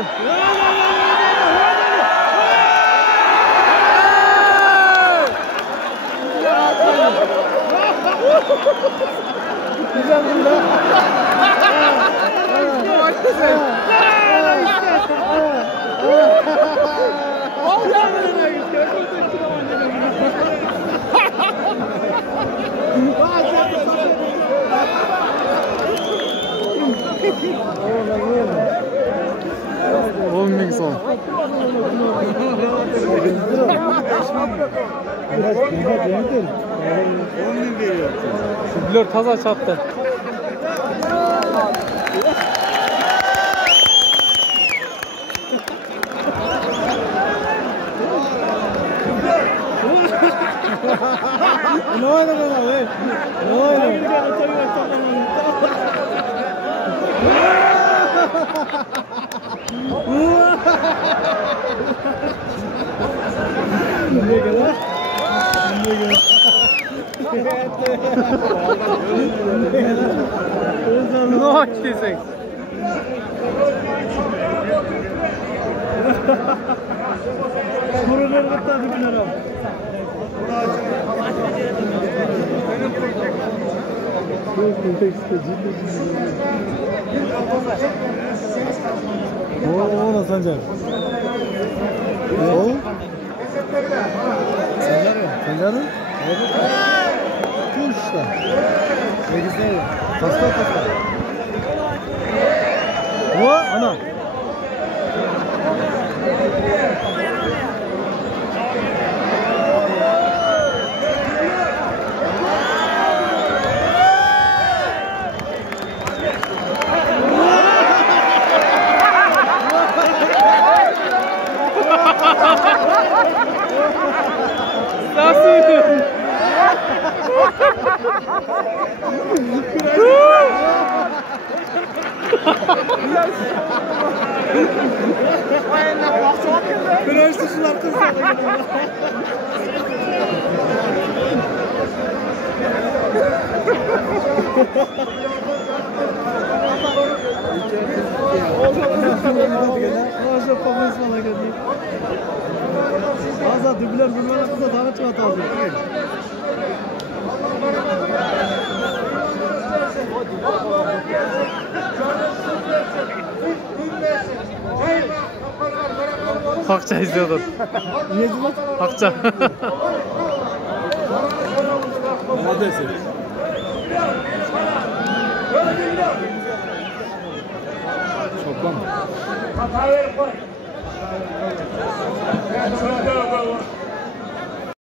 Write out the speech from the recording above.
Güzel. Güzel bunda. Olmuyor son. Blur taza çattı. Ne oynadın abi? Ne oynadın? Ne açtıysan? Kuruları tadı bilerim. O nasıl Sancar? O? Sancar'ın? Kuş işte. Ne güzel. Tasla. O ana. Kıraş dışılar kızlar. Azat dübüler bunlara kısa davet çıkartı aldı. Hakça izliyordun. Ne izliyordun? Hakça. Neredesin? Çoktan mı?